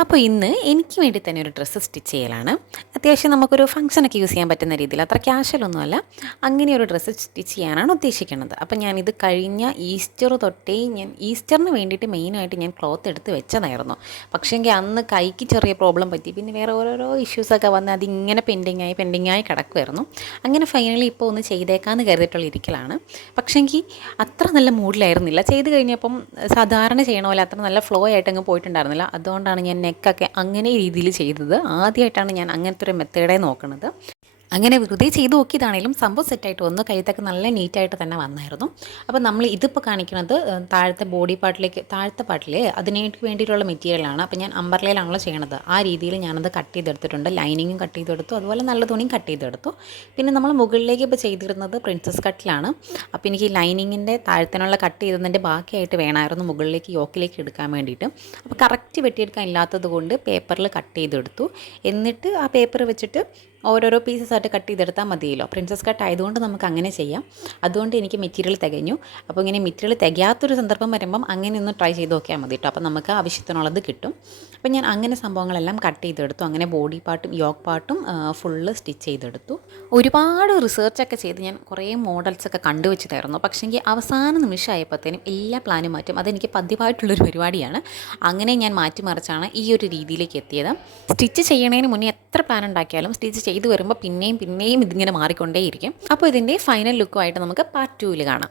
അപ്പോൾ ഇന്ന് എനിക്ക് വേണ്ടി തന്നെ ഒരു ഡ്രസ്സ് സ്റ്റിച്ച് ചെയ്യലാണ്. അത്യാവശ്യം നമുക്കൊരു ഫംഗ്ഷനൊക്കെ യൂസ് ചെയ്യാൻ പറ്റുന്ന രീതിയിൽ, അത്ര ക്യാഷ്വലൊന്നുമല്ല, അങ്ങനെ ഒരു ഡ്രസ്സ് സ്റ്റിച്ച് ചെയ്യാനാണ് ഉദ്ദേശിക്കുന്നത്. അപ്പോൾ ഞാനിത് കഴിഞ്ഞ ഈസ്റ്റർ തൊട്ടേ ഈസ്റ്ററിന് വേണ്ടിയിട്ട് മെയിനായിട്ട് ഞാൻ ക്ലോത്ത് എടുത്ത് വെച്ചതായിരുന്നു. പക്ഷേങ്കിൽ അന്ന് കൈക്ക് ചെറിയ പ്രോബ്ലം പറ്റി, പിന്നെ വേറെ ഓരോരോ ഇഷ്യൂസൊക്കെ വന്ന് അതിങ്ങനെ പെൻഡിങ്ങായി കിടക്കുമായിരുന്നു. അങ്ങനെ ഫൈനലി ഇപ്പോൾ ഒന്ന് ചെയ്തേക്കാമെന്ന് കരുതിയിട്ടുള്ള ഇരിക്കലാണ്. പക്ഷേങ്കിൽ അത്ര നല്ല മൂഡിലായിരുന്നില്ല. ചെയ്ത് കഴിഞ്ഞപ്പം സാധാരണ ചെയ്യണ പോലെ അത്ര നല്ല ഫ്ലോ ആയിട്ട് അങ്ങ് പോയിട്ടുണ്ടായിരുന്നില്ല. അതുകൊണ്ടാണ് ഞാൻ നെക്കൊക്കെ അങ്ങനെ രീതിയിൽ ചെയ്തത്. ആദ്യമായിട്ടാണ് ഞാൻ അങ്ങനത്തെ ഒരു മെത്തേഡേ നോക്കുന്നത്. അങ്ങനെ വെറുതെ ചെയ്ത് നോക്കിയതാണെങ്കിലും സംഭവം സെറ്റായിട്ട് വന്നു. കഴുത്തൊക്കെ നല്ല നീറ്റായിട്ട് തന്നെ വന്നായിരുന്നു. അപ്പോൾ നമ്മൾ ഇതിപ്പോൾ കാണിക്കുന്നത് താഴത്തെ ബോഡി പാർട്ടിലേക്ക്, താഴത്തെ പാർട്ടിൽ അതിനേക്ക് വേണ്ടിയിട്ടുള്ള മെറ്റീരിയലാണ്. അപ്പോൾ ഞാൻ അമ്പർലയിലാണല്ലോ ചെയ്യണത്. ആ രീതിയിൽ ഞാനത് കട്ട് ചെയ്തെടുത്തിട്ടുണ്ട്. ലൈനിങ്ങും കട്ട് ചെയ്തെടുത്തു, അതുപോലെ നല്ല തുണിയും കട്ട് ചെയ്തെടുത്തു. പിന്നെ നമ്മൾ മുകളിലേക്ക് ഇപ്പോൾ ചെയ്തിരുന്നത് പ്രിൻസസ് കട്ടിലാണ്. അപ്പോൾ എനിക്ക് ലൈനിങ്ങിൻ്റെ താഴത്തിനുള്ള കട്ട് ചെയ്തതിൻ്റെ ബാക്കിയായിട്ട് വേണമായിരുന്നു മുകളിലേക്ക് യോക്കിലേക്ക് എടുക്കാൻ വേണ്ടിയിട്ട്. അപ്പോൾ കറക്റ്റ് വെട്ടിയെടുക്കാൻ ഇല്ലാത്തത് കൊണ്ട് പേപ്പറിൽ കട്ട് ചെയ്തെടുത്തു. എന്നിട്ട് ആ പേപ്പർ വെച്ചിട്ട് ഓരോരോ പീസസായിട്ട് കട്ട് ചെയ്തെടുത്താൽ മതിയല്ലോ. പ്രിൻസസ് കട്ട് ആയതുകൊണ്ട് നമുക്ക് അങ്ങനെ ചെയ്യാം. അതുകൊണ്ട് എനിക്ക് മെറ്റീരിയൽ തികഞ്ഞു. അപ്പോൾ ഇങ്ങനെ മെറ്റീരിയൽ തികയാത്തൊരു സന്ദർഭം വരുമ്പം അങ്ങനെ ഒന്ന് ട്രൈ ചെയ്ത് നോക്കിയാൽ മതി കേട്ടോ. അപ്പോൾ നമുക്ക് ആവശ്യത്തിനുള്ളത് കിട്ടും. അപ്പോൾ ഞാൻ അങ്ങനെ സംഭവങ്ങളെല്ലാം കട്ട് ചെയ്തെടുത്തു. അങ്ങനെ ബോഡി പാർട്ടും യോക്ക് പാർട്ടും ഫുള്ള് സ്റ്റിച്ച് ചെയ്തെടുത്തു. ഒരുപാട് റിസർച്ചൊക്കെ ചെയ്ത് ഞാൻ കുറേ മോഡൽസൊക്കെ കണ്ടുവച്ചിട്ടായിരുന്നു. പക്ഷേങ്കിൽ അവസാന നിമിഷമായപ്പോഴത്തേനും എല്ലാ പ്ലാനും മാറ്റും. അതെനിക്ക് പതിവായിട്ടുള്ളൊരു പരിപാടിയാണ്. അങ്ങനെ ഞാൻ മാറ്റിമറിച്ചാണ് ഈ ഒരു രീതിയിലേക്ക് എത്തിയത്. സ്റ്റിച്ച് ചെയ്യണതിന് മുന്നേ എത്ര പ്ലാൻ ഉണ്ടാക്കിയാലും സ്റ്റിച്ച് ചെയ്ത് വരുമ്പോൾ പിന്നെയും ഇതിങ്ങനെ മാറിക്കൊണ്ടേയിരിക്കും. അപ്പോൾ ഇതിൻ്റെ ഫൈനൽ ലുക്കുമായിട്ട് നമുക്ക് പാർട്ട് 2 കാണാം.